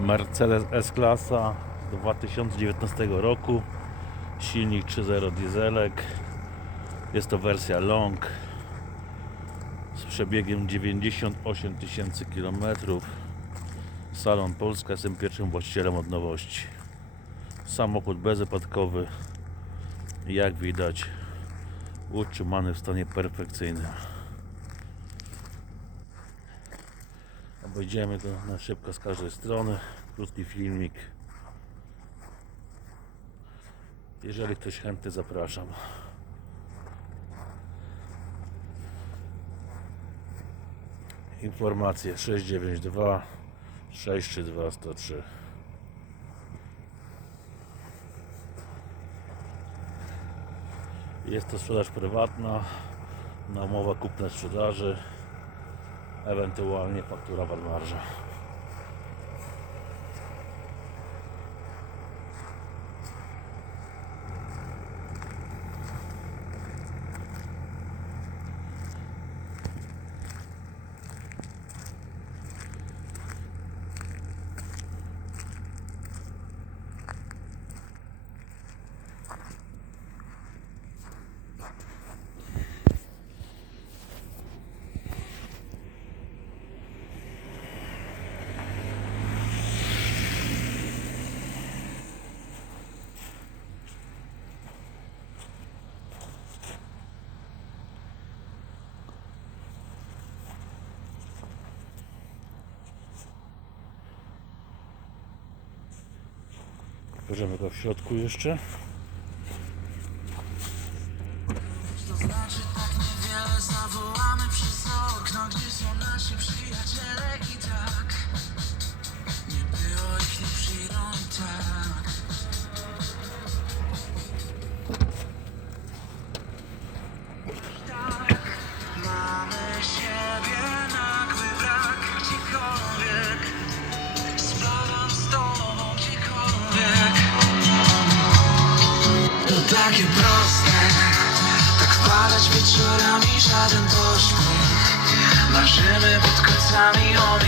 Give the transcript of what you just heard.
Mercedes S-Klasa z 2019 roku. Silnik 3.0 dieselek. Jest to wersja long z przebiegiem 98 tysięcy km. Salon Polska, jestem pierwszym właścicielem od nowości. Samochód bezwypadkowy, jak widać, utrzymany w stanie perfekcyjnym. Obejdziemy go na szybko z każdej strony. Krótki filmik. Jeżeli ktoś chętny, zapraszam. Informacje 692 632 103 Jest to sprzedaż prywatna na umowę kupna sprzedaży ewentualnie faktura w marża. Bierzemy go w środku jeszcze. To znaczy tak niewiele zawołamy przez okno Gdzie są takie proste. Tak wpadać wieczorami żaden pośpiech. Marzymy pod kocami o